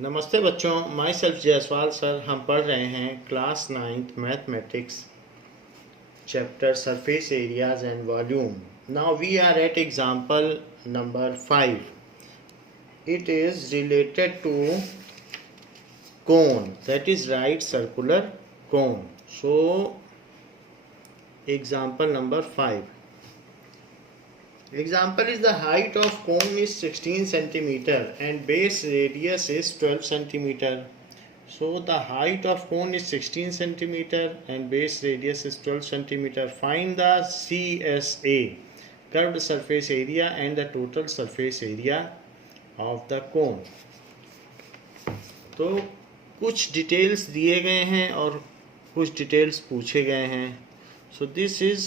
नमस्ते बच्चों, my self Jaiswal sir. हम पढ़ रहे हैं class 9th mathematics chapter surface areas and volume. Now we are at example number 5. It is related to cone, that is right circular cone. So example number 5. Example is the height of cone is 16 centimeter and base radius is 12 centimeter. So the height of cone is 16 centimeter and base radius is 12 centimeter. Find the CSA, curved surface area, and the total surface area of the cone. तो कुछ details दिए गए हैं और कुछ details पूछे गए हैं. So this is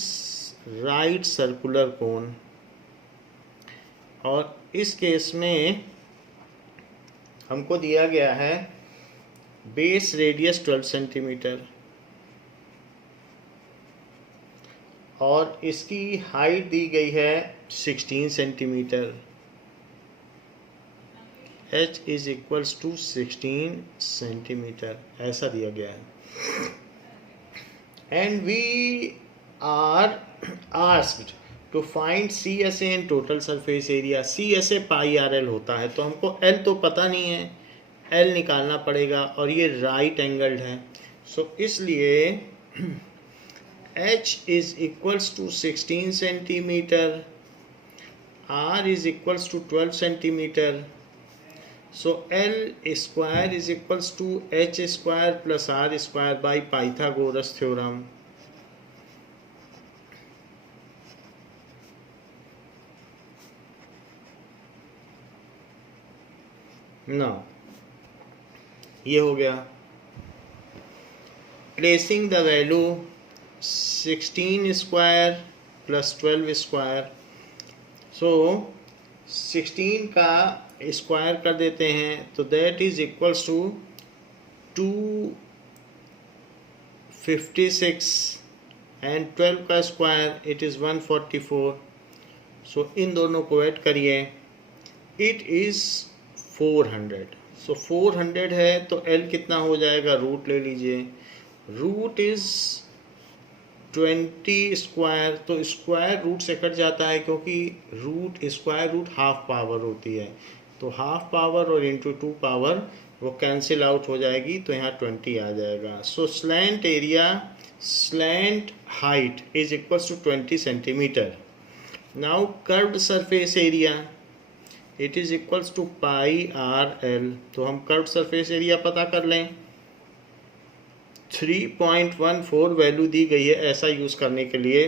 right circular cone और इस केस में हमको दिया गया है बेस रेडियस 12 सेंटीमीटर और इसकी हाइट दी गई है 16 centimetre. h is equals to 16 centimetre ऐसा दिया गया है. And we are asked to find CSA and total surface area. CSA pi RL होता है, तो हमको L तो पता नहीं है, L निकालना पड़ेगा और ये राइट एंगल्ड है. सो इसलिए H is equals to 16 centimetre, R is equals to 12 centimetre. So L square is equals to H square plus R square by Pythagoras theorem. ना ये हो गया. Placing the value 16 square plus 12 square. So 16 का square कर देते हैं तो that is equals to 256 and 12 का स्क्वायर इट इज़ 144. सो इन दोनों को ऐड करिए, इट इज़ 400. सो 400 है तो L कितना हो जाएगा, रूट ले लीजिए. रूट इज 20 स्क्वायर, तो स्क्वायर रूट से कट जाता है क्योंकि root square root half power होती है, तो हाफ पावर और इंटू 2 पावर वो कैंसिल आउट हो जाएगी, तो यहाँ 20 आ जाएगा. So slant area, slant height is equals to 20 centimetre. Now curved surface area it is equals to pi RL. तो हम कर्व्ड सरफेस एरिया पता कर लें. 3.14 वैल्यू दी गई है ऐसा यूज़ करने के लिए.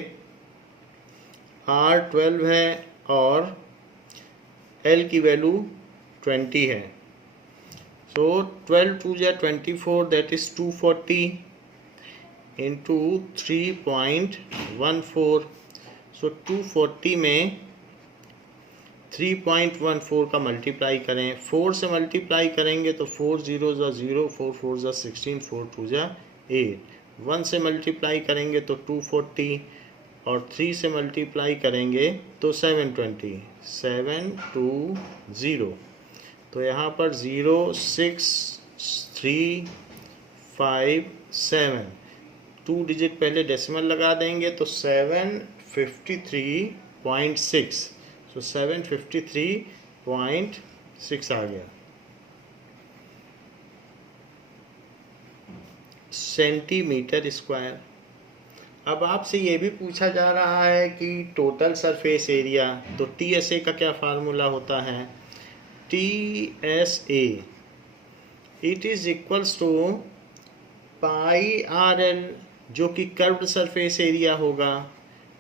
R 12 है और L की वैल्यू 20 है. सो 12 2 या 24 दैट इज 240 इंटू 3.14. सो 240 में 3.14 का मल्टीप्लाई करें, 4 से मल्टीप्लाई करेंगे तो 4 0 0, 4 4 16, 4 2 8. 1 से मल्टीप्लाई करेंगे तो 240 और 3 से मल्टीप्लाई करेंगे तो 720, 720. तो यहाँ पर 0 6 3 5 7, 2 डिजिट पहले डेसिमल लगा देंगे तो 753.6. तो 753.6 आ गया. Centimetre square. अब आपसे ये भी पूछा जा रहा है कि टोटल सरफेस एरिया, तो TSA का क्या फार्मूला होता है. TSA it is equals to pi RL जो कि कर्व्ड सरफेस एरिया होगा,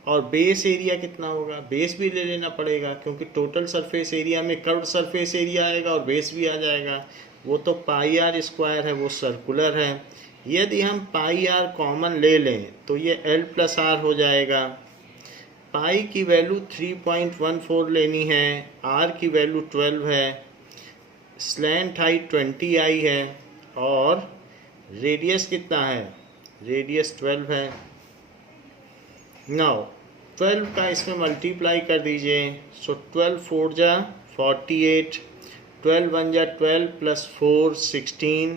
और बेस एरिया कितना होगा, बेस भी ले लेना पड़ेगा क्योंकि टोटल सरफेस एरिया में कर्व्ड सरफेस एरिया आएगा और बेस भी आ जाएगा. वो तो पाई R स्क्वायर है, वो सर्कुलर है. यदि हम पाई R कॉमन ले लें तो ये L प्लस R हो जाएगा. पाई की वैल्यू 3.14 लेनी है, R की वैल्यू 12 है, स्लैंट हाइट 20 आई है और रेडियस कितना है, रेडियस 12 है. नाउ 12 का इसमें मल्टीप्लाई कर दीजिए. सो 12 4 जा 48, 12 1 जा 12 प्लस 4 16,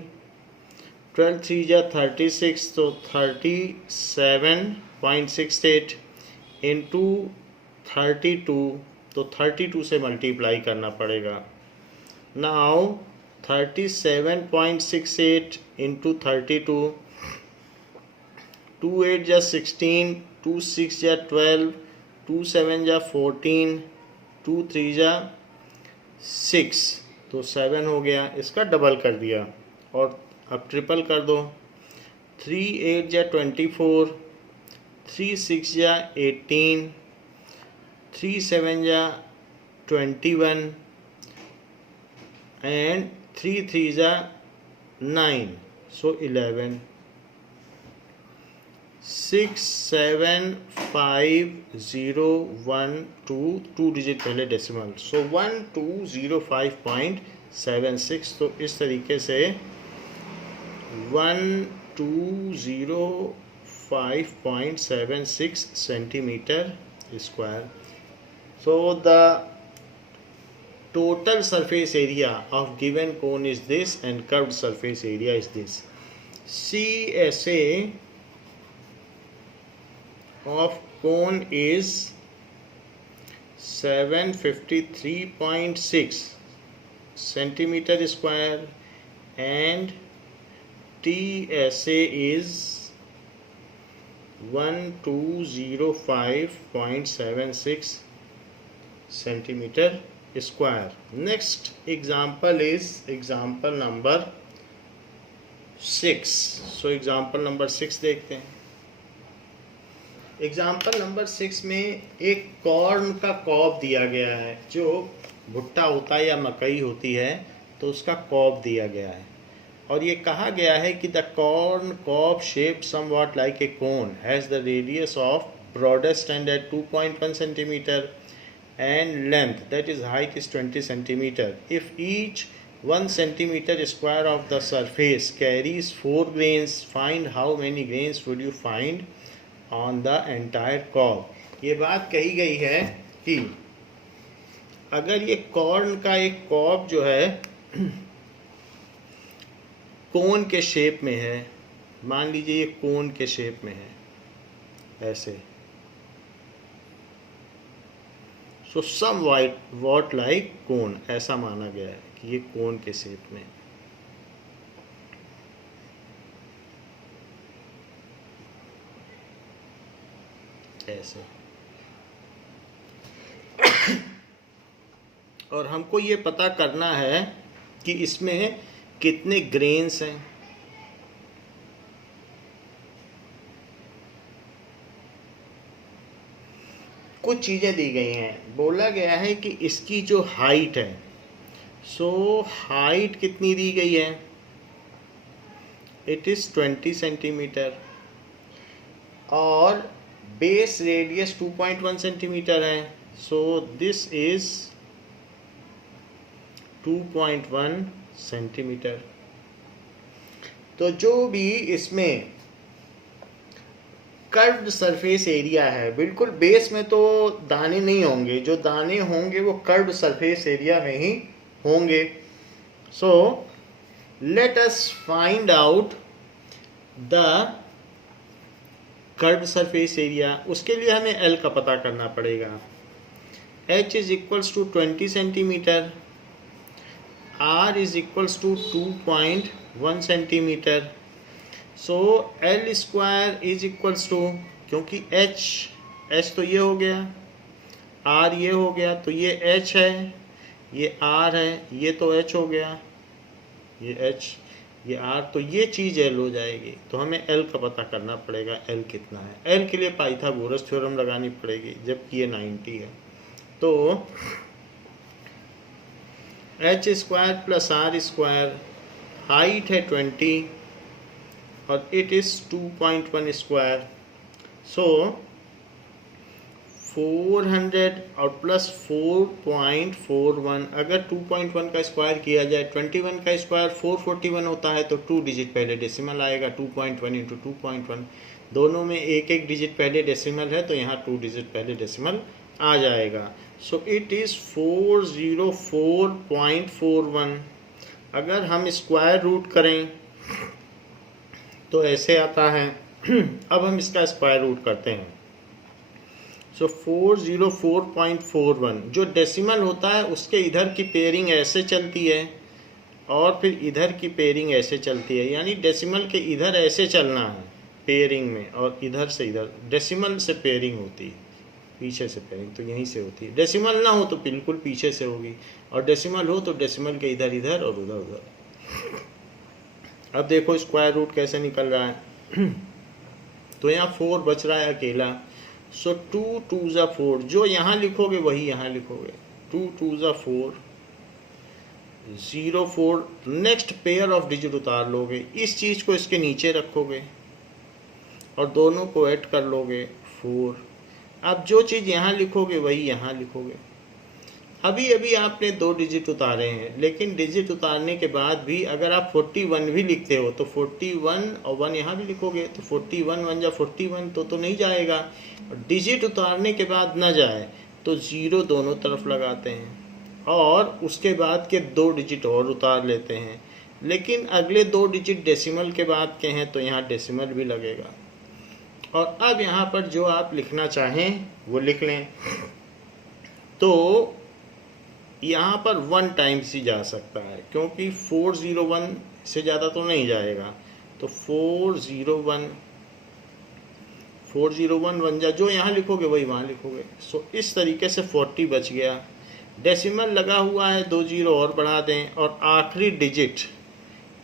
12 3 जा 36 तो 37.68 इंटू 32 तो 32 से मल्टीप्लाई करना पड़ेगा। नाउ 37.68 इंटू 32, 2 8 जा 16, 2 6 जा 12, 2 7 जा 14, 2 3 जा 6 तो 7 हो गया। इसका डबल कर दिया और अब ट्रिपल कर दो। 3 8 जा 24, 3 6 जा 18, 3 7 जा 21 and 3 3 जा 9 so 11, 6 7 5 0 1 2 2 डिजिट पहले डेसिमल सो 1205.76। तो इस तरीके से 1205.76 centimetre square. So the total surface area of given cone is this and curved surface area is this. CSA of cone is 753.6 centimeter square and TSA is 1205.76 centimeter square. Next example is example number 6. So example number 6 देखते हैं। Example number 6 में एक corn का cob दिया गया है। जो भुट्टा होता है या मकई होती है तो उसका कॉब दिया गया है और ये कहा गया है कि the corn cob shape somewhat like a cone has the radius of broadest end at 2.1 centimetre and length, that is height, is 20 centimeter. If each 1 centimeter square of the surface carries 4 grains, find how many grains would you find on the entire cob. ये बात कही गई है कि अगर ये corn का एक कॉब जो है कोन के शेप में है, मान लीजिए ये कोन के शेप में है ऐसे, सो सम वॉट लाइक कोन, ऐसा माना गया है कि ये कोन के शेप में। ऐसे और हमको ये पता करना है कि इसमें कितने ग्रेन्स हैं। कुछ चीज़ें दी गई हैं। बोला गया है कि इसकी जो हाइट है, सो हाइट कितनी दी गई है, इट इज़ 20 सेंटीमीटर और बेस रेडियस 2.1 सेंटीमीटर है, सो दिस इज 2.1 सेंटीमीटर। तो जो भी इसमें कर्व्ड सरफेस एरिया है, बिल्कुल बेस में तो दाने नहीं होंगे, जो दाने होंगे वो कर्व्ड सरफेस एरिया में ही होंगे। So let us find out the curved surface area. उसके लिए हमें एल का पता करना पड़ेगा। H is equals to 20 centimetre, R is equals to 2.1 centimetre. So L square is equals to, क्योंकि एच तो ये हो गया, आर ये हो गया, तो ये एच है, ये आर है, ये तो एच हो गया, ये एच, ये आर, तो ये चीज़ एल हो जाएगी। तो हमें एल का पता करना पड़ेगा, एल कितना है। एल के लिए पाइथागोरस थ्योरम लगानी पड़ेगी, जबकि ये 90 है। तो H square plus R square, height है 20 और इट इज़ 2.1 स्क्वायर, सो 400 और प्लस 4.41। अगर 2.1 का स्क्वायर किया जाए, 21 का स्क्वायर 441 होता है, तो 2 डिजिट पहले डेसिमल आएगा। 2.1 इंटू 2.1, दोनों में एक एक डिजिट पहले डेसिमल है, तो यहाँ 2 डिजिट पहले डेसिमल आ जाएगा। So it is 404.41। अगर हम स्क्वायर रूट करें तो ऐसे आता है। अब हम इसका स्क्वायर रूट करते हैं। सो 404.41 जो डेसिमल होता है उसके इधर की पेयरिंग ऐसे चलती है और फिर इधर की पेयरिंग ऐसे चलती है, यानी डेसिमल के इधर ऐसे चलना है पेयरिंग में, और इधर से इधर डेसिमल से पेयरिंग होती है, पीछे से पेयरिंग तो यहीं से होती है। डेसिमल ना हो तो बिल्कुल पीछे से होगी, और डेसिमल हो तो डेसिमल के इधर इधर और उधर उधर। अब देखो स्क्वायर रूट कैसे निकल रहा है। तो यहाँ 4 बच रहा है अकेला। सो 2 2 ज़ा 4, जो यहाँ लिखोगे वही यहाँ लिखोगे। 2 2 ज़ा 4, 0 4, नेक्स्ट पेयर ऑफ डिजिट उतार लोगे, इस चीज़ को इसके नीचे रखोगे और दोनों को ऐड कर लोगे 4। अब जो चीज़ यहाँ लिखोगे वही यहाँ लिखोगे। अभी अभी आपने 2 डिजिट उतारे हैं, लेकिन डिजिट उतारने के बाद भी अगर आप 41 भी लिखते हो तो 41 और 1 यहाँ भी लिखोगे, तो 41 1 जा 41 तो नहीं जाएगा। डिजिट उतारने के बाद ना जाए तो 0 दोनों तरफ लगाते हैं और उसके बाद के 2 डिजिट और उतार लेते हैं। लेकिन अगले 2 डिजिट डेसिमल के बाद के हैं तो यहाँ डेसिमल भी लगेगा। और अब यहाँ पर जो आप लिखना चाहें वो लिख लें। तो यहाँ पर 1 टाइम्स ही जा सकता है, क्योंकि 401 से ज़्यादा तो नहीं जाएगा। तो 401 1 जा, जो यहाँ लिखोगे वही वहाँ लिखोगे। सो इस तरीके से 40 बच गया। डेसिमल लगा हुआ है, 2 0 और बढ़ा दें और आखिरी डिजिट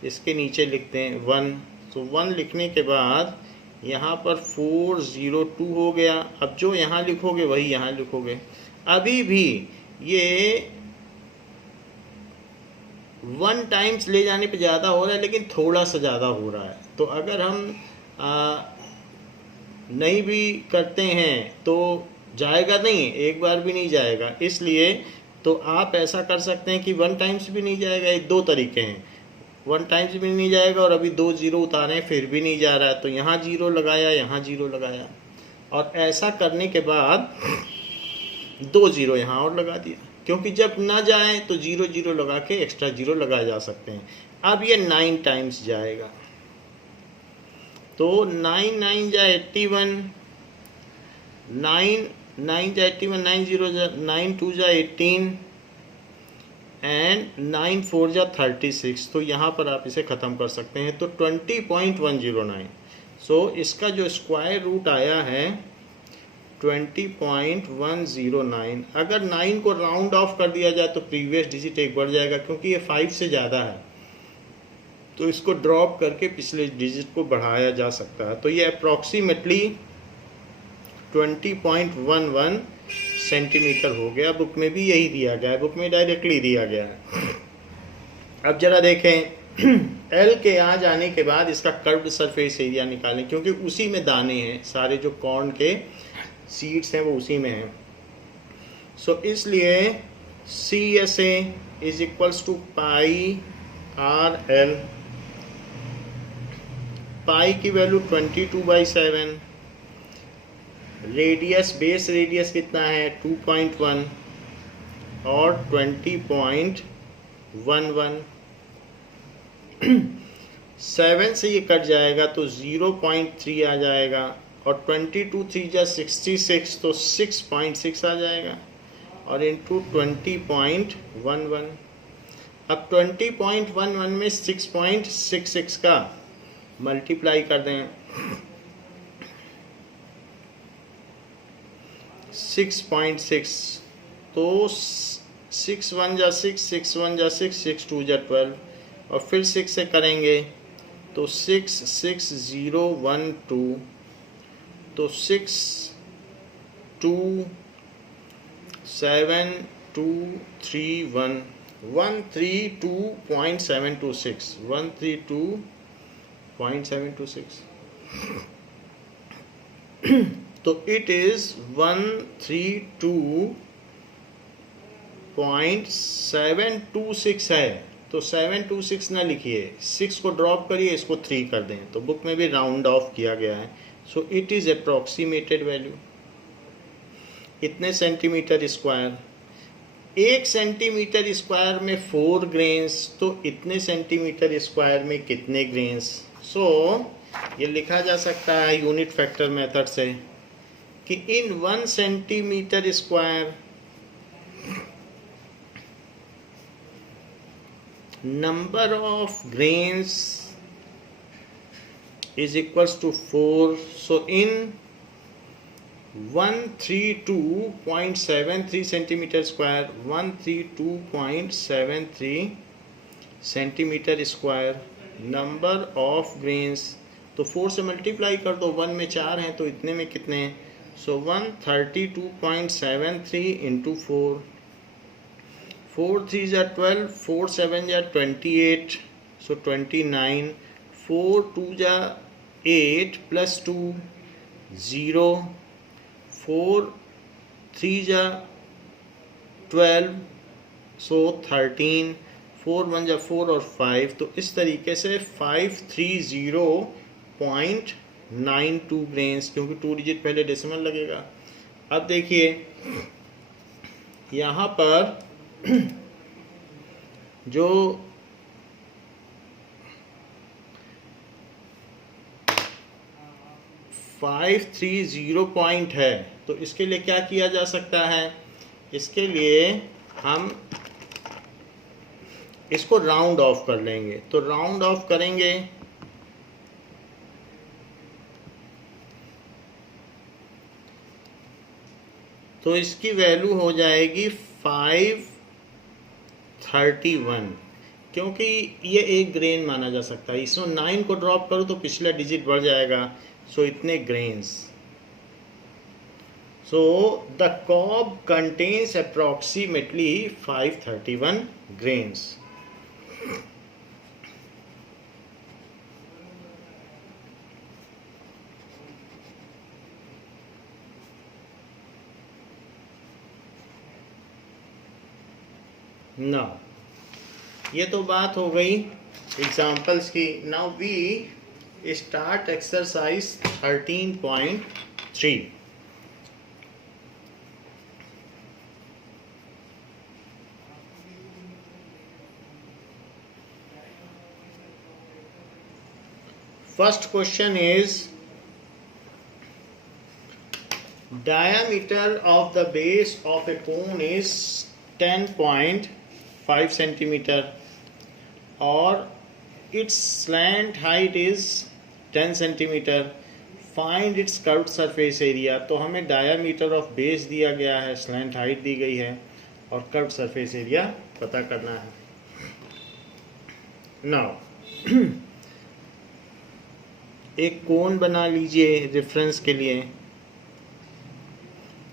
इसके नीचे लिखते हैं 1। तो 1 लिखने के बाद यहाँ पर 402 हो गया। अब जो यहाँ लिखोगे वही यहाँ लिखोगे। अभी भी ये 1 टाइम्स ले जाने पे ज़्यादा हो रहा है, लेकिन थोड़ा सा ज़्यादा हो रहा है। तो अगर हम नहीं भी करते हैं तो जाएगा नहीं, एक बार भी नहीं जाएगा। इसलिए तो आप ऐसा कर सकते हैं कि 1 टाइम्स भी नहीं जाएगा। ये 2 तरीके हैं, 1 टाइम्स भी नहीं जाएगा और अभी 2 0 उतारे फिर भी नहीं जा रहा है, तो यहाँ 0 लगाया, यहाँ 0 लगाया, और ऐसा करने के बाद 2 0 यहाँ और लगा दिया, क्योंकि जब ना जाए तो 0 0 लगा के एक्स्ट्रा 0 लगाए जा सकते हैं। अब ये 9 टाइम्स जाएगा, तो 9 9 जा 81, 9 9 जा 81, 9 0 जा 9 2 जा 18 एंड 9 4 जा 36। तो यहाँ पर आप इसे ख़त्म कर सकते हैं। तो 20.109। सो इसका जो स्क्वायर रूट आया है 20.109। अगर 9 को राउंड ऑफ कर दिया जाए तो प्रीवियस डिजिट एक बढ़ जाएगा, क्योंकि ये 5 से ज़्यादा है, तो इसको ड्रॉप करके पिछले डिजिट को बढ़ाया जा सकता है। तो ये अप्रॉक्सीमेटली 20.11 सेंटीमीटर हो गया। बुक में भी यही दिया गया है, बुक में डायरेक्टली दिया गया है। अब जरा देखें, एल के आ जाने के बाद इसका कर्व्ड सरफेस एरिया निकालें, क्योंकि उसी में दाने हैं, सारे जो कॉर्न के सीड्स हैं वो उसी में हैं। सो इसलिए CSA is equals to pi RL। Pi की वैल्यू 22/7, रेडियस बेस रेडियस कितना है 2.1 और 20.11। 7 से ये कट जाएगा तो 0.3 आ जाएगा, और 22 3 जा 66 तो 6.6 आ जाएगा, और इंटू 20.11। अब 20.11 में 6.66 का मल्टीप्लाई कर दें, 6.6 तो 6 1 जा 6, 6 1 जा 6, 6 2 जा 12, और फिर 6 से करेंगे तो 6 6 0 1 2, तो 6 2 7 2 3 1 132.726 132.726। तो इट इज 132.726 है। तो 726 ना लिखिए, 6 को ड्रॉप करिए, इसको 3 कर दें, तो बुक में भी राउंड ऑफ किया गया है। So it is approximated value. इतने सेंटीमीटर स्क्वायर, 1 सेंटीमीटर स्क्वायर में 4 ग्रेन्स, तो इतने सेंटीमीटर स्क्वायर में कितने ग्रेन्स। सो ये लिखा जा सकता है यूनिट फैक्टर मेथड से कि इन 1 centimetre square number of grains is equals to 4. So in 132.73 centimeter square, 132.73 centimeter square number of grains, तो 4 से मल्टीप्लाई कर दो, 1 में 4 हैं तो इतने में कितने हैं। सो 132.73 इंटू 4, 4 3 जा 12, 4 7 जा 28, सो 29, 4 2 जा 8 प्लस 2 0, 4 3 जा 12, सो 13, 4 1 जा 4 और 5, तो इस तरीके से 530.92 ग्रेन्स, क्योंकि 2 डिजिट पहले डेसिमल लगेगा। अब देखिए यहाँ पर जो 530 पॉइंट है, तो इसके लिए क्या किया जा सकता है, इसके लिए हम इसको राउंड ऑफ कर लेंगे। तो राउंड ऑफ करेंगे तो इसकी वैल्यू हो जाएगी 531, क्योंकि ये एक ग्रेन माना जा सकता है। इसमें 9 को ड्रॉप करो तो पिछला डिजिट बढ़ जाएगा, सो इतने grains. So the cob contains approximately 531 grains. Now ये तो बात हो गई एग्जाम्पल्स की। Now we start exercise 13.3। First question is diameter of the base of a cone is 10.5 centimeter or its slant height is 10 centimeter. Find its curved surface area। तो हमें diameter of base दिया गया है, slant height दी गई है और curved surface area पता करना है। Now एक कोन बना लीजिए रेफरेंस के लिए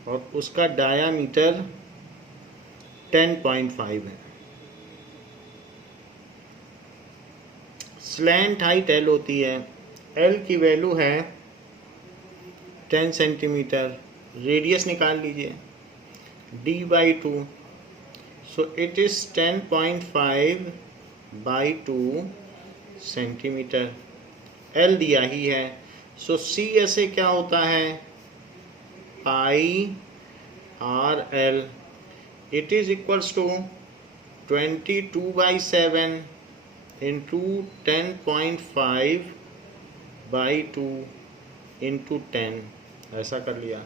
और उसका डायामीटर 10.5 है। स्लैंट हाइट L होती है, L की वैल्यू है 10 सेंटीमीटर। रेडियस निकाल लीजिए d/2, so it is 10.5/2 centimetre. L दिया ही है, सो C ऐसे क्या होता है πr/L। It is equals to 22/7 into 10.5/2 into 10, ऐसा कर लिया।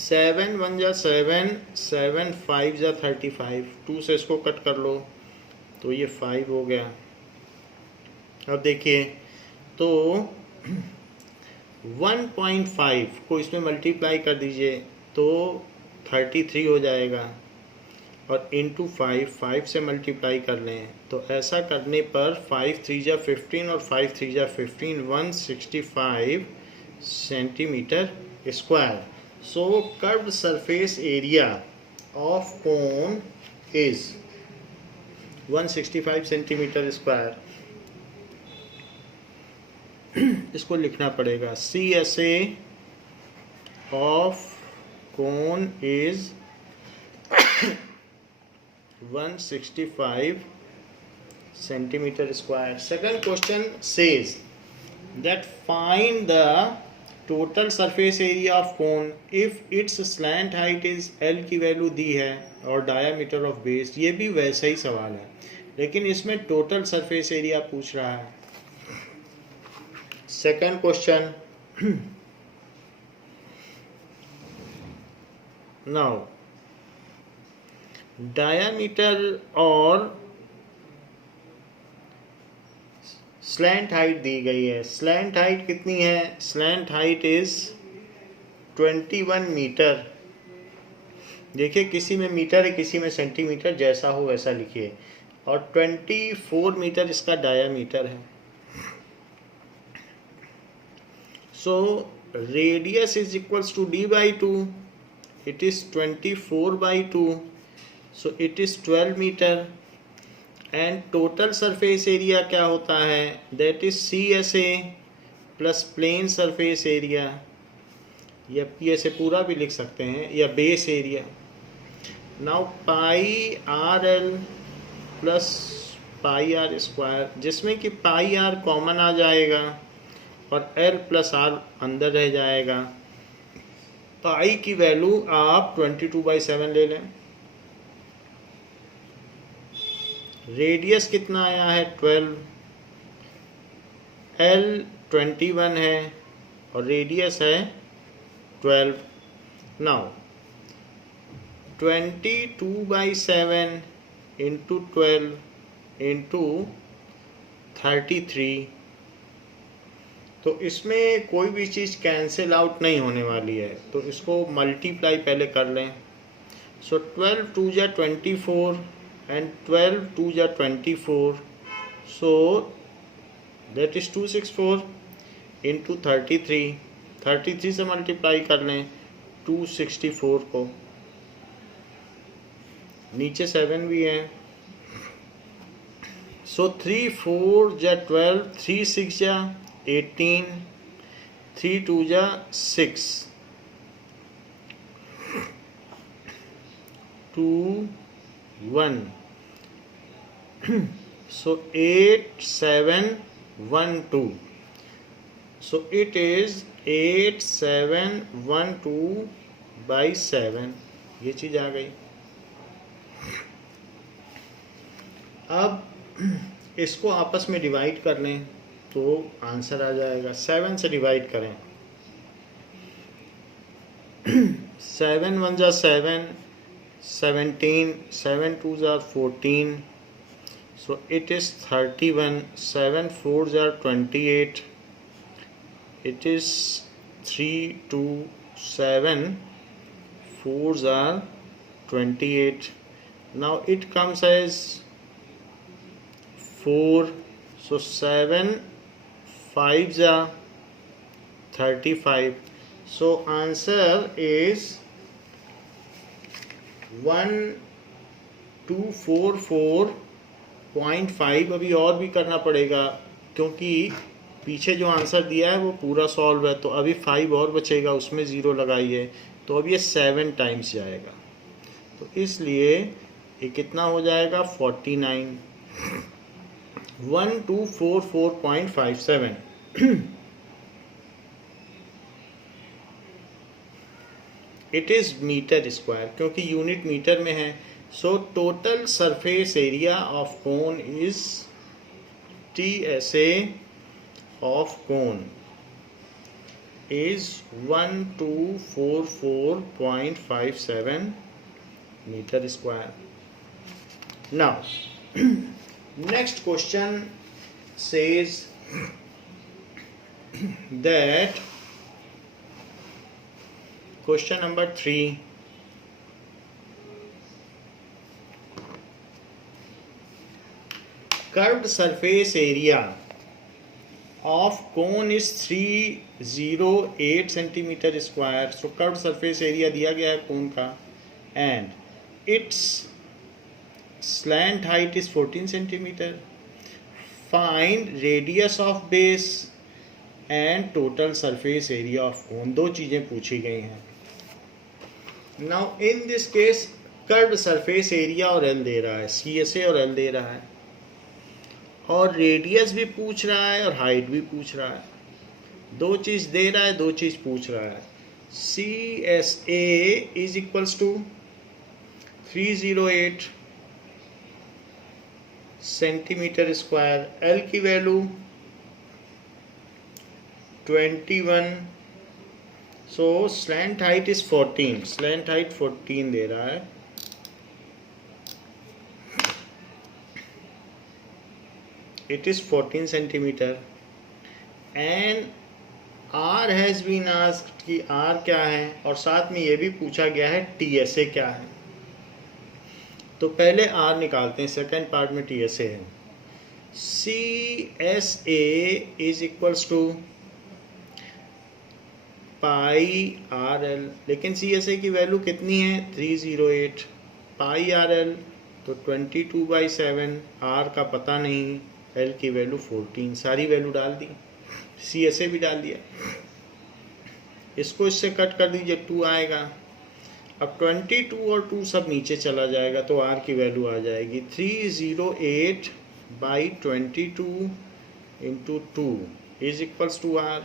7 1 जा 7, 7 5 जा 35, 2 से इसको कट कर लो तो ये 5 हो गया। अब देखिए तो 1.5 को इसमें मल्टीप्लाई कर दीजिए तो 33 हो जाएगा और इंटू 5 से मल्टीप्लाई कर लें तो ऐसा करने पर 5 3 जा 15 और 5 3 जा 15, 165 centimetre square. So curved surface area of cone is 165 centimetre square. इसको लिखना पड़ेगा, CSA of cone is 165 centimeter square. Second question says that find the total surface area of cone if it's slant height is L की value दी है और diameter of base, ये भी वैसा ही सवाल है लेकिन इसमें टोटल सरफेस एरिया पूछ रहा है। सेकंड क्वेश्चन, नाउ डायामीटर और स्लैंट हाइट दी गई है। स्लैंट हाइट कितनी है? Slant height is 21 metre. देखिए किसी में मीटर है किसी में सेंटीमीटर, जैसा हो वैसा लिखिए। और 24 मीटर इसका डायामीटर है। So radius is equals to d by 2, it is 24 by 2, so it is 12 metre. And total surface area क्या होता है? That is CSA plus plane surface area, या PSA पूरा भी लिख सकते हैं, या base area. Now pi R L plus pi R square, जिसमें कि पाई आर कॉमन आ जाएगा और एल प्लस आर अंदर रह जाएगा। पाई की वैल्यू आप 22/7 ले लें। रेडियस कितना आया है? 12। एल 21 है और रेडियस है 12। नाउ 22/7 इंटू 12 इंटू 33, तो इसमें कोई भी चीज़ कैंसिल आउट नहीं होने वाली है, तो इसको मल्टीप्लाई पहले कर लें। सो 12 2 जा 24 and 12 2 ja 24, so that is 264 into 33 से मल्टीप्लाई कर लें 264 को, नीचे 7 भी है। सो 3 4 जा 12, 3 6 जा 18, 3 2 जा 6, 2 1, so 8712, so it is 8712/7, ये चीज आ गई। अब इसको आपस में डिवाइड कर लें तो आंसर आ जाएगा। 7 से डिवाइड करें, 7 1 जा 7, 17, 7 2 जा 14, so it is 31, 7 4 are 28, it is 3 2 7, 4 are 28. Now it comes as 4, so 7 5 are 35. So answer is 1244.5। अभी और भी करना पड़ेगा क्योंकि पीछे जो आंसर दिया है वो पूरा सॉल्व है, तो अभी 5 और बचेगा, उसमें 0 लगाइए, तो अब ये 7 टाइम्स जाएगा, तो इसलिए ये कितना हो जाएगा? 49। 1244.57 इट इज़ मीटर स्क्वायर, क्योंकि यूनिट मीटर में है। So total surface area of cone is TSA of cone is 1244.57 meter square. Now, next question says that question number 3. Curved surface area of cone is 308 centimeter square. So curved surface area दिया गया है कोन का, and its slant height is 14 centimeter. Find radius of base and total surface area of cone. दो चीजें पूछी गई हैं. Now in this case curved surface area और L दे रहा है, CSA और L दे रहा है, और रेडियस भी पूछ रहा है और हाइट भी पूछ रहा है. दो चीज़ दे रहा है, दो चीज़ पूछ रहा है। CSA is equals to 308 centimetre square, L की वैल्यू 21, so slant height is 14, slant height 14 दे रहा है। It is 14 centimetre and R has been asked कि R क्या है, और साथ में ये भी पूछा गया है TSA क्या है। तो पहले R निकालते हैं, सेकेंड पार्ट में TSA है। CSA is equals to pi RL, लेकिन CSA की वैल्यू कितनी है 308, पाई RL तो 22/7, R का पता नहीं, L की वैल्यू 14, सारी वैल्यू डाल दी, CSA भी डाल दिया। इसको इससे कट कर दीजिए, 2 आएगा। अब 22 और 2 सब नीचे चला जाएगा तो R की वैल्यू आ जाएगी 308/22 into 2 is equals to R।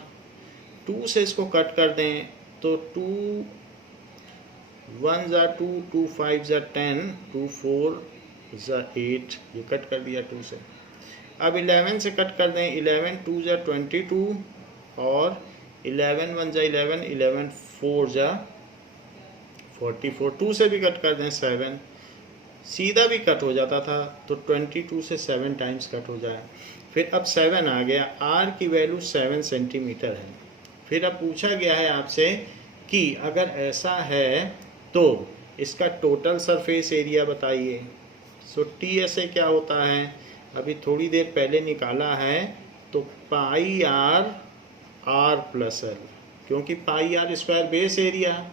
2 से इसको कट कर दें तो 2 1 ज़ा 2, 2 5 ज़ा 10, 2 4 ज़ा 8, ये कट कर दिया 2 से। अब 11 से कट कर दें, 11 2 ज़ा 22 और 11 1 ज़ा 11, 11 4 ज़ा 44, 2 से भी कट कर दें 7, सीधा भी कट हो जाता था तो 22 से 7 टाइम्स कट हो जाए। फिर अब 7 आ गया, R की वैल्यू 7 सेंटीमीटर है। फिर अब पूछा गया है आपसे कि अगर ऐसा है तो इसका टोटल सरफेस एरिया बताइए। सो TSA क्या होता है, अभी थोड़ी देर पहले निकाला है, तो पाई R प्लस L, क्योंकि पाई R स्क्वायर बेस एरिया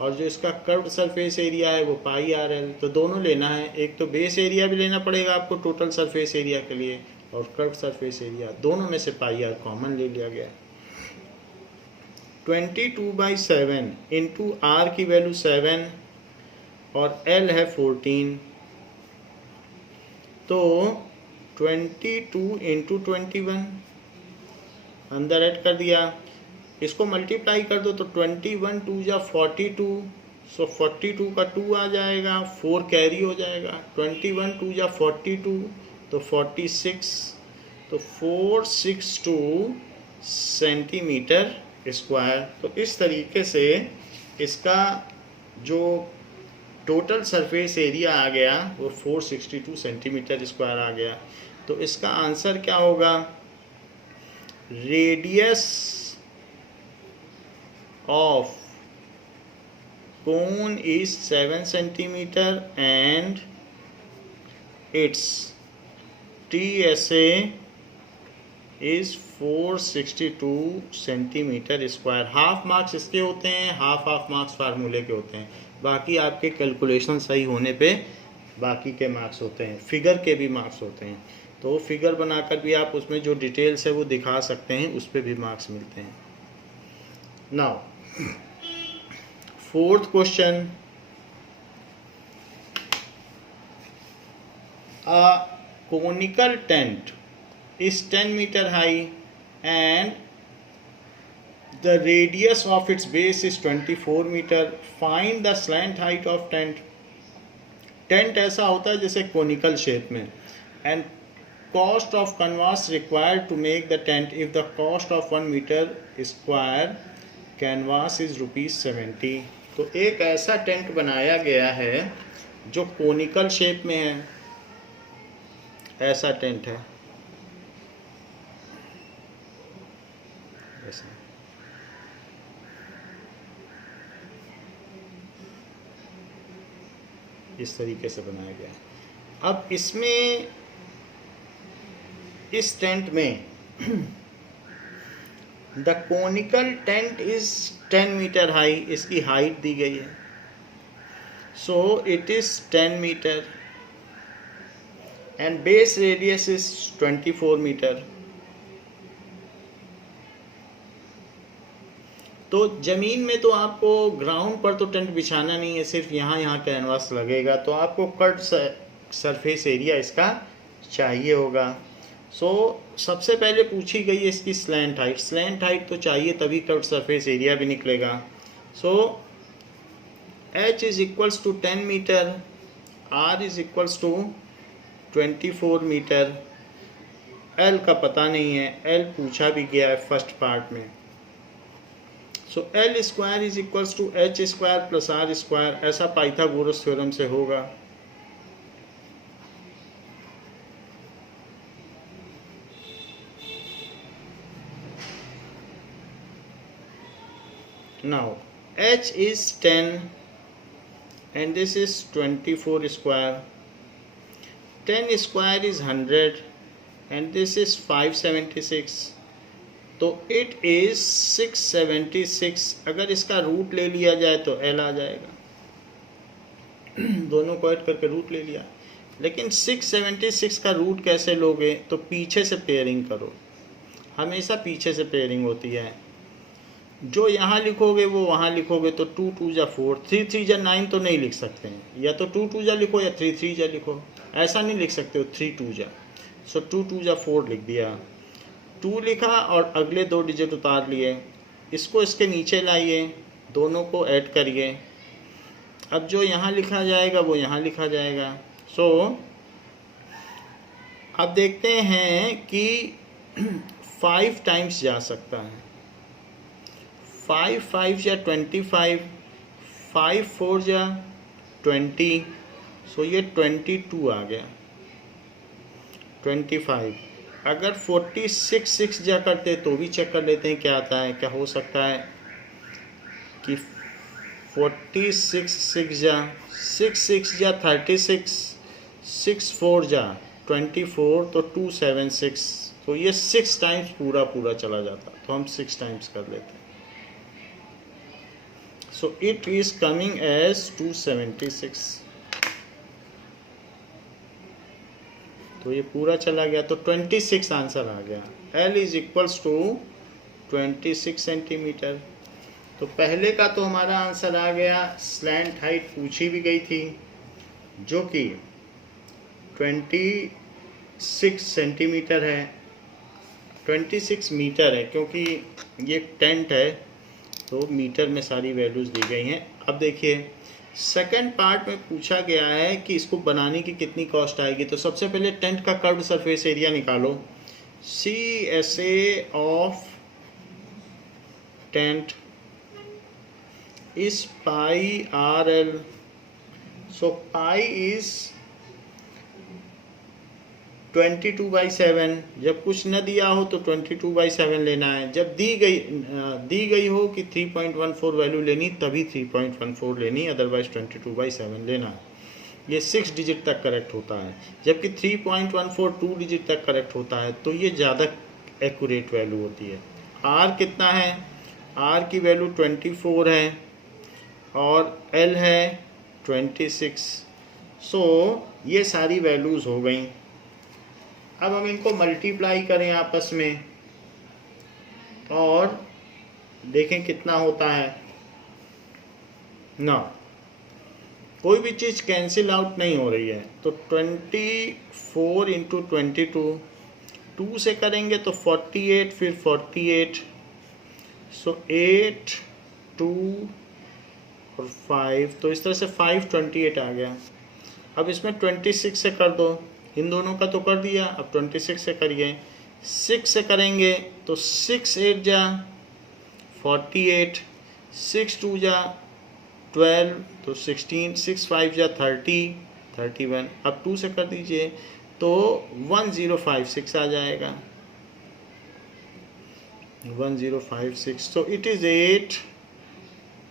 और जो इसका कर्व्ड सरफेस एरिया है वो पाई RL, तो दोनों लेना है। एक तो बेस एरिया भी लेना पड़ेगा आपको टोटल सरफेस एरिया के लिए, और कर्व्ड सरफेस एरिया, दोनों में से पाई R कॉमन ले लिया गया। 22/7 इंटू R की वैल्यू 7 और L है 14, तो 22 इंटू 21 अंदर ऐड कर दिया, इसको मल्टीप्लाई कर दो तो 21 2 जा 42, सो 42 का 2 आ जाएगा, 4 कैरी हो जाएगा, 21 2 जा 42 तो 46, तो 462 सेंटीमीटर स्क्वायर। तो इस तरीके से इसका जो टोटल सरफेस एरिया आ गया वो 462 सेंटीमीटर स्क्वायर आ गया। तो इसका आंसर क्या होगा, radius of cone is 7 centimetre and it's TSA is 462 centimetre square. Half marks इसके होते हैं, हाफ मार्क्स फार्मूले के होते हैं, बाकी आपके कैलकुलेशन सही होने पे बाकी के मार्क्स होते हैं, फिगर के भी मार्क्स होते हैं। तो फिगर बनाकर भी आप उसमें जो डिटेल्स है वो दिखा सकते हैं, उस पर भी मार्क्स मिलते हैं। Now fourth question, a conical tent is 10 meter high and the radius of its base is 24 meter. Find the slant height of tent. Tent ऐसा होता है जैसे कोनिकल शेप में, and cost of canvas required to make the tent if the cost of 1 metre square canvas is ₹70। तो एक ऐसा tent बनाया गया है जो कोनिकल शेप में है, ऐसा टेंट है, ऐसा। इस तरीके से बनाया गया है। अब इसमें इस टेंट में the conical tent is 10 metre high, इसकी हाइट दी गई है, so it is 10 metre and base radius is 24 metre. तो ज़मीन में तो आपको ग्राउंड पर तो टेंट बिछाना नहीं है, सिर्फ यहाँ कैनवास लगेगा, तो आपको कट सरफेस एरिया इसका चाहिए होगा। सो सबसे पहले पूछी गई है इसकी स्लैंट हाइट। स्लैंट हाइट तो चाहिए तभी कर्व्ड सरफेस एरिया भी निकलेगा। So h is equals to 10 metre, r is equals to 24 metre. l का पता नहीं है, l पूछा भी गया है फर्स्ट पार्ट में। So l square is equals to h square plus r square, ऐसा पाइथागोरस थ्योरम से होगा। Now h is 10 and this is 24 square. 10 square is 100 and this is 576, तो it is 676। अगर इसका रूट ले लिया जाए तो l आ जाएगा। दोनों को ऐड करके रूट ले लिया, लेकिन 676 का रूट कैसे लोगे? तो पीछे से पेयरिंग करो, हमेशा पीछे से पेयरिंग होती है। जो यहाँ लिखोगे वो वहाँ लिखोगे, तो 2 2 जा 4, 3 3 जा 9 तो नहीं लिख सकते हैं, या तो 2 2 जा लिखो या 3 3 जा लिखो, ऐसा नहीं लिख सकते हो 3 2 जा। सो 2 2 जा 4 लिख दिया, 2 लिखा और अगले 2 डिजिट उतार लिए, इसको इसके नीचे लाइए, दोनों को ऐड करिए। अब जो यहाँ लिखा जाएगा वो यहाँ लिखा जाएगा। सो अब देखते हैं कि 5 टाइम्स जा सकता है। 5 5 या 25, 5 4 या 20, सो ये 22 आ गया। 25 अगर 46 6 जा करते तो भी चेक कर लेते हैं क्या आता है। क्या हो सकता है कि 46 6 जा 6 6 जा 36, 6 4 जा 24, तो 276, तो ये 6 टाइम्स पूरा चला जाता, तो हम 6 टाइम्स कर लेते हैं। So it is coming as 276, तो ये पूरा चला गया, तो 26 आंसर आ गया। L is equals to 26 centimetre. तो पहले का तो हमारा आंसर आ गया। स्लैंट हाइट पूछी भी गई थी जो कि 26 सेंटीमीटर है, 26 मीटर है, क्योंकि ये टेंट है तो मीटर में सारी वैल्यूज़ दी गई हैं। अब देखिए सेकंड पार्ट में पूछा गया है कि इसको बनाने की कितनी कॉस्ट आएगी। तो सबसे पहले टेंट का कर्व्ड सरफेस एरिया निकालो। CSA of tent is pi RL। So pi is 22/7। जब कुछ न दिया हो तो 22/7 लेना है। जब दी गई हो कि 3.14 वैल्यू लेनी तभी 3.14 लेनी, अदरवाइज 22/7 लेना है। ये 6 डिजिट तक करेक्ट होता है, जबकि 3.14 2 डिजिट तक करेक्ट होता है, तो ये ज़्यादा एक्यूरेट वैल्यू होती है। R कितना है? R की वैल्यू 24 है और L है 26। सो ये सारी वैल्यूज़ हो गई। अब हम इनको मल्टीप्लाई करें आपस में और देखें कितना होता है ना। कोई भी चीज़ कैंसिल आउट नहीं हो रही है, तो 24 इंटू 22, 2 से करेंगे तो 48, फिर 48, सो 8 2 और 5, तो इस तरह से 528 आ गया। अब इसमें 26 से कर दो, इन दोनों का तो कर दिया, अब 26 से करिए। 6 से करेंगे तो 6 8 जा 48, 6 2 जा 12, तो 16, 6 5 जा 30, 31। अब 2 से कर दीजिए तो 1056 आ जाएगा, 1056। तो इट इज़ 8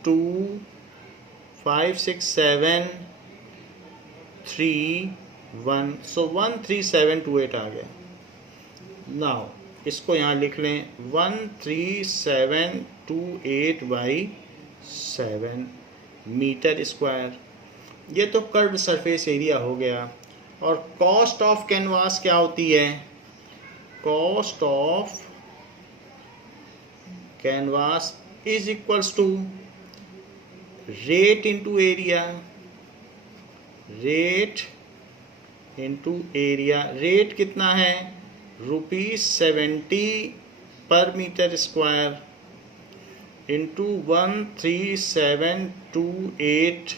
2 5 6 7 3 1, सो 13728 आ गया। नाउ इसको यहाँ लिख लें 13728/7 मीटर स्क्वायर। ये तो कर्व्ड सरफेस एरिया हो गया। और कॉस्ट ऑफ कैनवास क्या होती है? Cost of canvas is equals to rate into area, rate into area. Rate कितना है? ₹70 पर metre square into 13728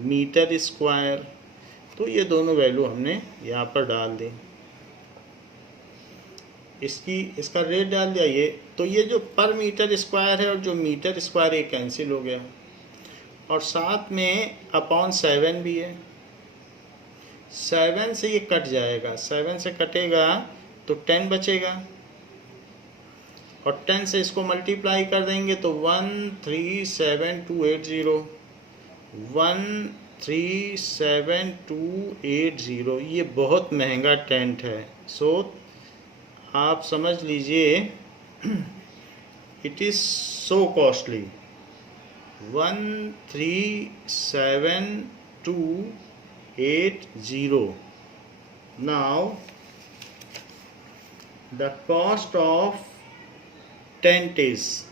metre square. तो ये दोनों वैल्यू हमने यहाँ पर डाल दी, इसका रेट डाल दिया ये। तो ये जो पर मीटर स्क्वायर है और जो मीटर स्क्वायर ये कैंसिल हो गया, और साथ में अपॉन 7 भी है। 7 से ये कट जाएगा, 7 से कटेगा तो 10 बचेगा, और 10 से इसको मल्टीप्लाई कर देंगे तो 137280 137280। ये बहुत महंगा टेंट है, सो आप समझ लीजिए it is so costly. 137280। Now the cost of tent is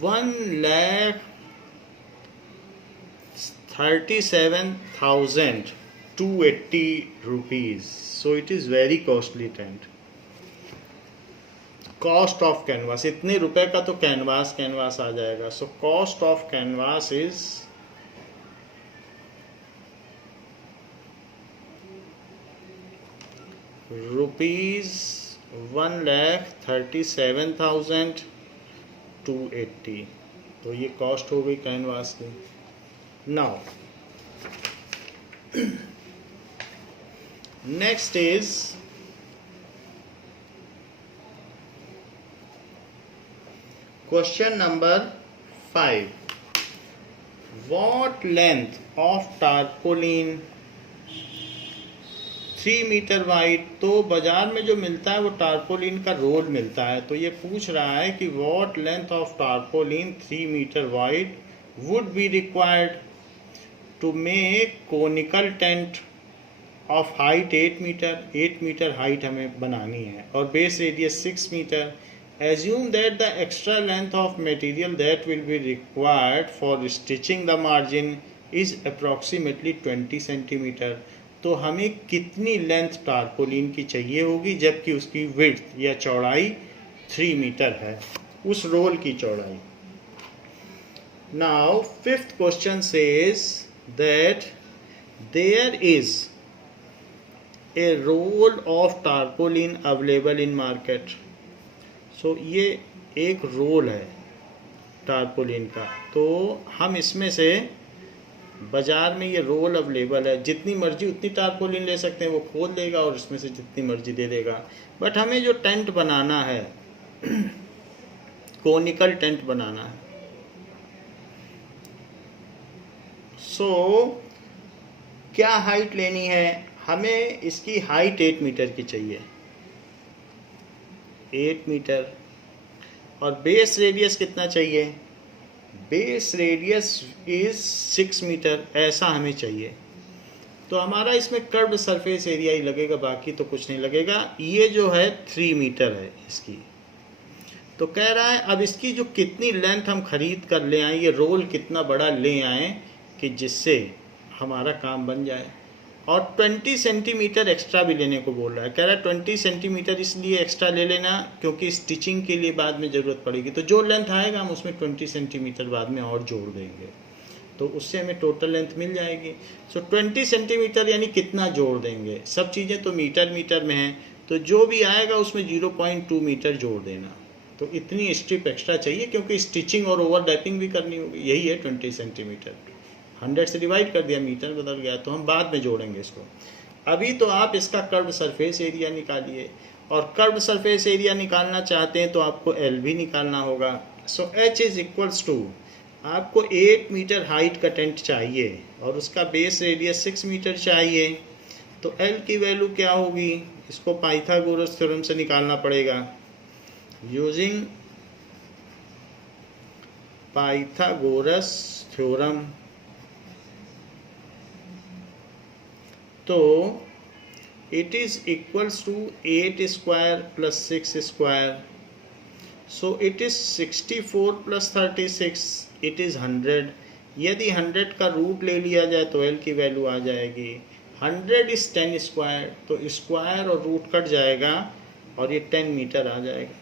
1,37,280 rupees. So it is very costly tent. Cost of canvas, इतने रुपए का तो कैनवास आ जाएगा। So cost of canvas is ₹1,37,280। तो ये कॉस्ट हो गई कैनवास की। Now next is Question number 5. What length of tarpaulin 3 metre wide? तो बाजार में जो मिलता है वो टारपोलिन का रोल मिलता है। तो ये पूछ रहा है कि what length of tarpaulin 3 metre wide would be required to make conical tent of height 8 metre. 8 metre height हमें बनानी है और base radius 6 metre. Assume that the extra length of material that will be required for stitching the margin is approximately 20 centimeter। तो हमें कितनी length tarpaulin की चाहिए होगी जबकि उसकी विड्थ या चौड़ाई 3 मीटर है, उस रोल की चौड़ाई। Now fifth question says that there is a roll of tarpaulin available in market। सो ये एक रोल है टारपोलिन का, तो हम इसमें से बाज़ार में ये रोल अवेलेबल है, जितनी मर्जी उतनी टारपोलिन ले सकते हैं, वो खोल देगा और इसमें से जितनी मर्जी दे देगा। बट हमें जो टेंट बनाना है कोनिकल टेंट बनाना है। सो क्या हाइट लेनी है हमें? इसकी हाइट 8 मीटर की चाहिए, 8 मीटर। और बेस रेडियस कितना चाहिए? बेस रेडियस इज 6 मीटर, ऐसा हमें चाहिए। तो हमारा इसमें कर्व्ड सरफेस एरिया ही लगेगा, बाकी तो कुछ नहीं लगेगा। ये जो है 3 मीटर है इसकी। तो कह रहा है अब इसकी जो कितनी लेंथ हम खरीद कर ले आएँ, ये रोल कितना बड़ा ले आएँ कि जिससे हमारा काम बन जाए। और 20 सेंटीमीटर एक्स्ट्रा भी लेने को बोल रहा है। कह रहा है 20 सेंटीमीटर इसलिए एक्स्ट्रा ले लेना क्योंकि स्टिचिंग के लिए बाद में ज़रूरत पड़ेगी। तो जो लेंथ आएगा हम उसमें 20 सेंटीमीटर बाद में और जोड़ देंगे, तो उससे हमें टोटल लेंथ मिल जाएगी। सो 20 सेंटीमीटर यानी कितना जोड़ देंगे? सब चीज़ें तो मीटर में हैं, तो जो भी आएगा उसमें 0.2 मीटर जोड़ देना। तो इतनी स्ट्रिप एक्स्ट्रा चाहिए क्योंकि स्टिचिंग और ओवरलैपिंग भी करनी होगी। यही है 20 सेंटीमीटर। 100 से डिवाइड कर दिया, मीटर बदल गया, तो हम बाद में जोड़ेंगे इसको। अभी तो आप इसका कर्व सरफेस एरिया निकालिए, और कर्व सरफेस एरिया निकालना चाहते हैं तो आपको एल भी निकालना होगा। So H is equals to, आपको 8 मीटर हाइट का टेंट चाहिए और उसका बेस रेडियस 6 मीटर चाहिए। तो एल की वैल्यू क्या होगी? इसको पाइथागोरस थ्योरम से निकालना पड़ेगा। यूजिंग पाइथागोरस थ्योरम, तो it is equals to 8 square plus 6 square, so it is 64 plus 36, it is 100। यदि 100 का रूट ले लिया जाए तो L की वैल्यू आ जाएगी 100 is 10 स्क्वायर, तो स्क्वायर और रूट कट जाएगा और ये 10 मीटर आ जाएगा।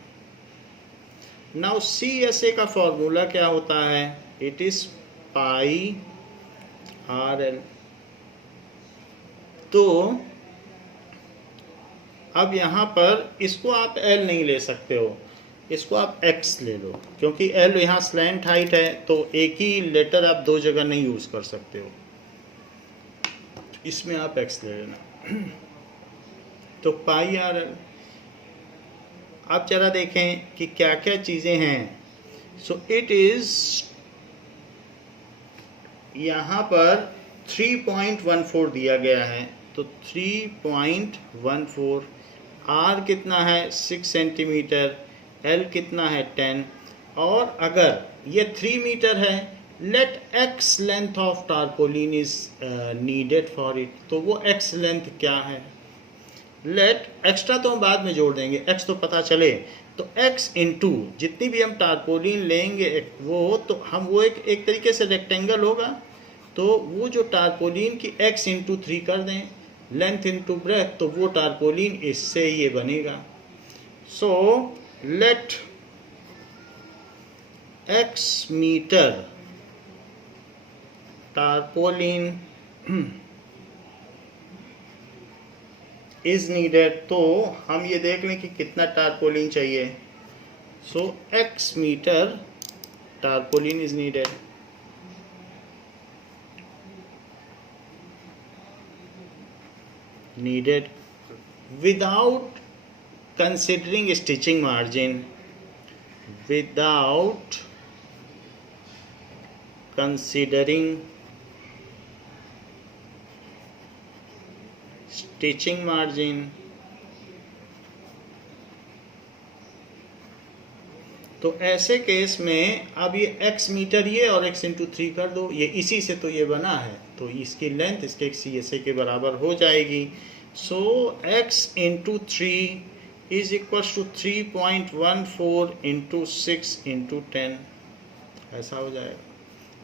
नाउ CSA का फॉर्मूला क्या होता है? It is pi RL। तो अब यहाँ पर इसको आप L नहीं ले सकते हो, इसको आप X ले लो, क्योंकि L यहाँ स्लैंट हाइट है, तो एक ही लेटर आप दो जगह नहीं यूज कर सकते हो, इसमें आप X ले लेना। तो पाई RL। आप जरा देखें कि क्या क्या चीज़ें हैं। सो इट इज यहाँ पर 3.14 दिया गया है, तो 3.14, R कितना है 6 सेंटीमीटर, L कितना है 10, और अगर ये 3 मीटर है, let X length of tarpaulin is needed for it. तो वो X लेंथ क्या है? लेट एक्स्ट्रा तो हम बाद में जोड़ देंगे, X तो पता चले, तो X इंटू जितनी भी हम टारपोलिन लेंगे वो, तो हम वो एक तरीके से रेक्टेंगल होगा, तो वो जो टारपोलिन की X इंटू 3 कर दें, लेंथ इंटू ब्रेथ, तो वो टारपोलिन इससे ये बनेगा। So let X metre tarpaulin is needed. तो हम ये देख लें कि कितना टारपोलिन चाहिए। So X metre tarpaulin is needed. Needed without considering stitching margin, without considering stitching margin। तो ऐसे केस में अब ये X मीटर ये और X इंटू 3 कर दो, ये इसी से तो ये बना है, तो इसकी लेंथ इसके CSA के बराबर हो जाएगी। So X into 3 is equal to 3.14 into 6 into 10, ऐसा हो जाएगा।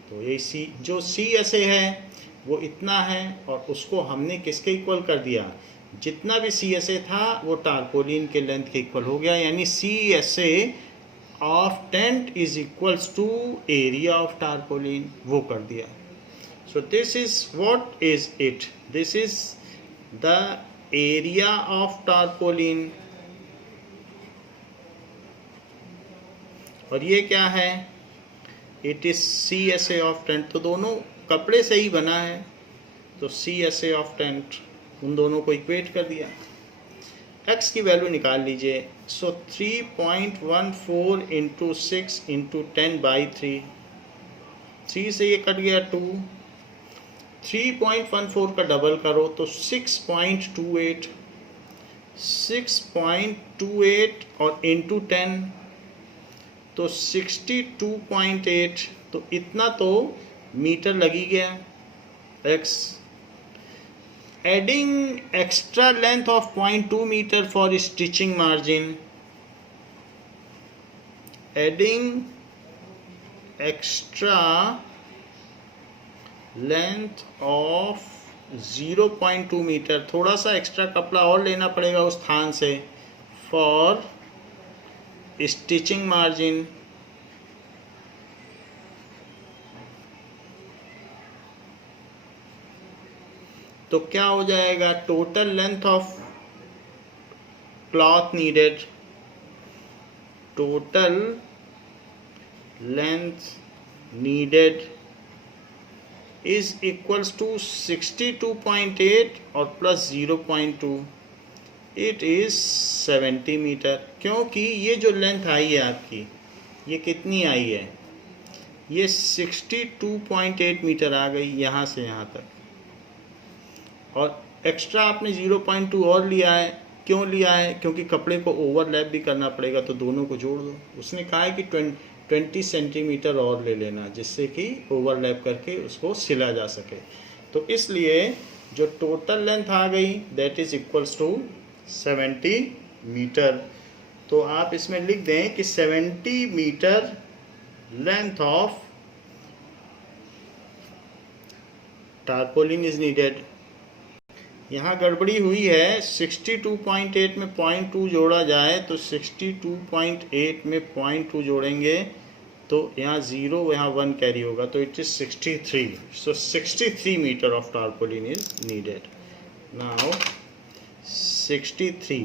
तो ये जो CSA है वो इतना है, और उसको हमने किसके इक्वल कर दिया? जितना भी CSA था वो टारपोलिन के लेंथ के इक्वल हो गया, यानी CSA of tent is equals to area of tarpaulin, वो कर दिया। So this is what is it? This is the area of tarpaulin। और ये क्या है? It is CSA of tent। तो दोनों कपड़े से ही बना है, तो CSA of tent, उन दोनों को इक्वेट कर दिया। X की वैल्यू निकाल लीजिए। सो 3.14 इंटू 6 इंटू 10 बाई 3, 3 से ये कट गया 2, 3.14 का डबल करो तो 6.28, 6.28 और इंटू 10 तो 62.8, तो इतना तो मीटर लगी गया X। Adding extra length of 0.2 meter for stitching margin, adding extra length of 0.2 meter, थोड़ा सा एक्स्ट्रा कपड़ा और लेना पड़ेगा उस स्थान से, for stitching margin। तो क्या हो जाएगा? Total length of cloth needed, total length needed is equals to 62.8 और प्लस 0.2, इट इज 70 मीटर। क्योंकि ये जो लेंथ आई है आपकी, ये कितनी आई है? ये 62.8 मीटर आ गई यहाँ से यहाँ तक, और एक्स्ट्रा आपने 0.2 और लिया है। क्यों लिया है? क्योंकि कपड़े को ओवरलैप भी करना पड़ेगा, तो दोनों को जोड़ दो। उसने कहा है कि 20 सेंटीमीटर और ले लेना, जिससे कि ओवरलैप करके उसको सिला जा सके। तो इसलिए जो टोटल लेंथ आ गई that is equals to 70 metre. तो आप इसमें लिख दें कि 70 metre length of tarpaulin is needed. यहाँ गड़बड़ी हुई है, 62.8 में 0.2 जोड़ा जाए तो 62.8 में 0.2 जोड़ेंगे तो यहाँ 0 यहाँ 1 कैरी होगा, तो it is 63. So 63 metre of tarpaulin is needed. Now 63.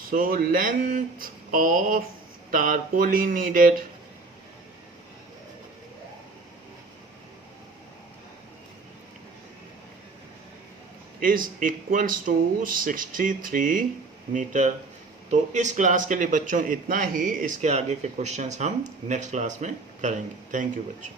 So length of tarpaulin needed is equals to 63 metre. तो इस क्लास के लिए बच्चों इतना ही. इसके आगे के क्वेश्चंस हम नेक्स्ट क्लास में करेंगे. थैंक यू बच्चों.